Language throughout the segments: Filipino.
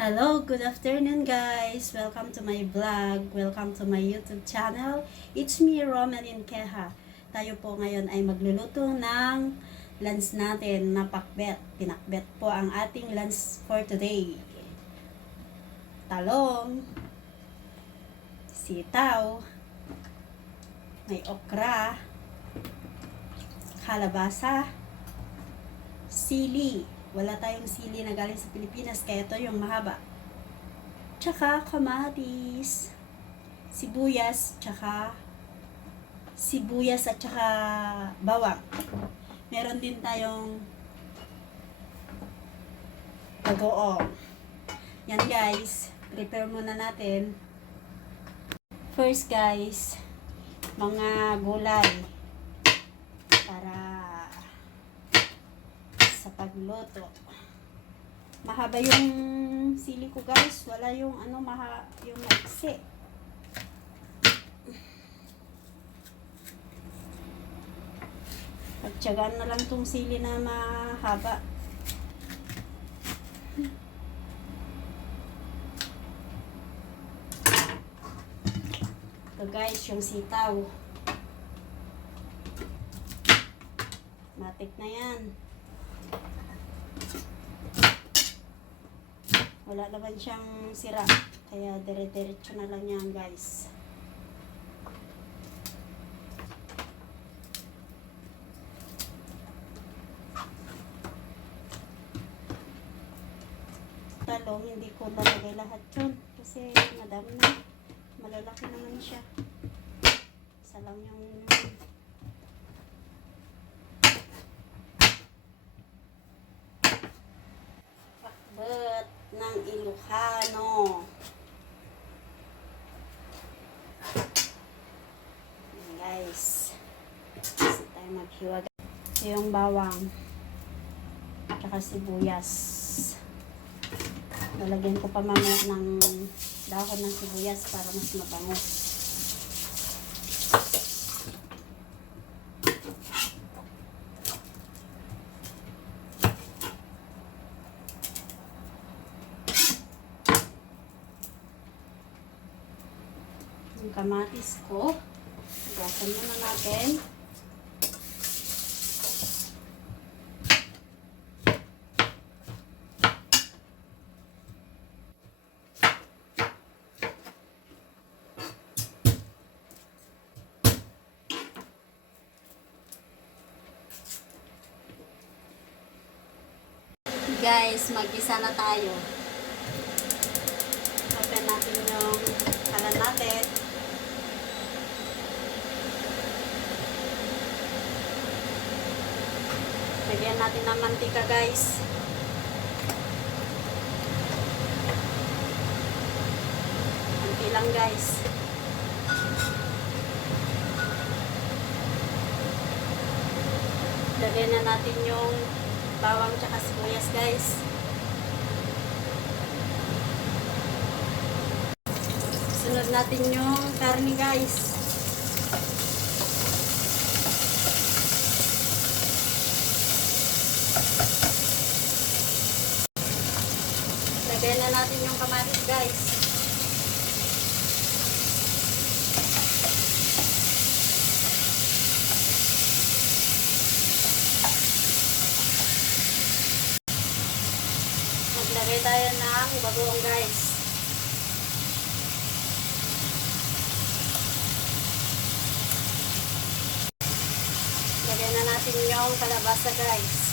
Hello, good afternoon guys! Welcome to my vlog. Welcome to my YouTube channel. It's me, Romelyn Queja. Tayo po ngayon ay magluluto ng lunch natin na pakbet. Pinakbet po ang ating lunch for today. Talong, sitaw, may okra, kalabasa, sili. Wala tayong sili na galing sa Pilipinas, kaya ito yung mahaba. Tsaka kamatis, sibuyas at tsaka bawang. Meron din tayong bagoong. Yan guys, prepare muna natin. First guys, mga gulay para sa pagluto. Mahaba yung sili ko guys, wala yung yung maiksi. Pagtyagaan na lang tong sili na mahaba. Ito guys, yung sitaw. Matik na yan. Wala naman siyang sira, kaya dire-diretso na lang yan guys. Talong, hindi ko lalagay lahat yun kasi madami na, malalaki naman siya. Isa lang yung pakbet ng Ilocano. Ayan guys, kasi tayo maghiwag. Ito yung bawang tsaka sibuyas. Lalagyan ko pa mamaya ng dahon ng sibuyas para mas mabango. Yung kamatis ko, gasan muna natin. Guys, mag-isa na tayo. Open natin yung kalan natin. Lagyan natin ng mantika guys. Konti lang guys. Lagyan na natin yung bawang tsaka sibuyas guys. Sunod natin yung karne guys. Lagyan na natin yung kamatis guys. Maglagay tayo ng bagoong guys. Lagyan na natin yung kalabasa guys.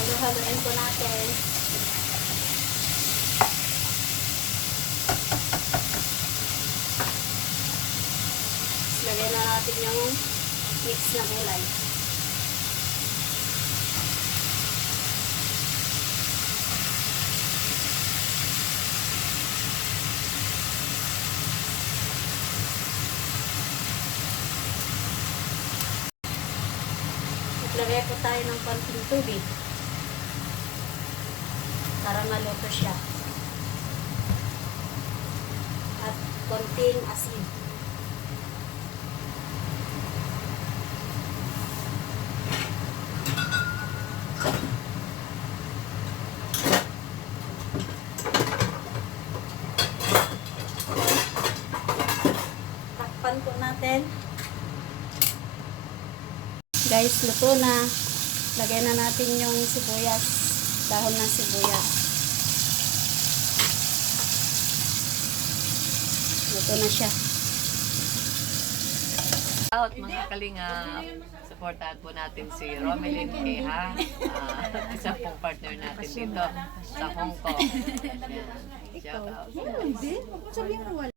Halo-haloin po natin. Lagyan na natin yung mix na gulay. Maglagay po tayo ng konting tubig para maluto siya. At konting asin. Takpan po natin. Guys, luto na. Lagay na natin yung sibuyas. Dahon ng sibuyas. Luto na siya. Out mga kalinga, supportahan po natin si Romelyn Queja, isa pong partner natin dito sa Hong Kong. Shout out.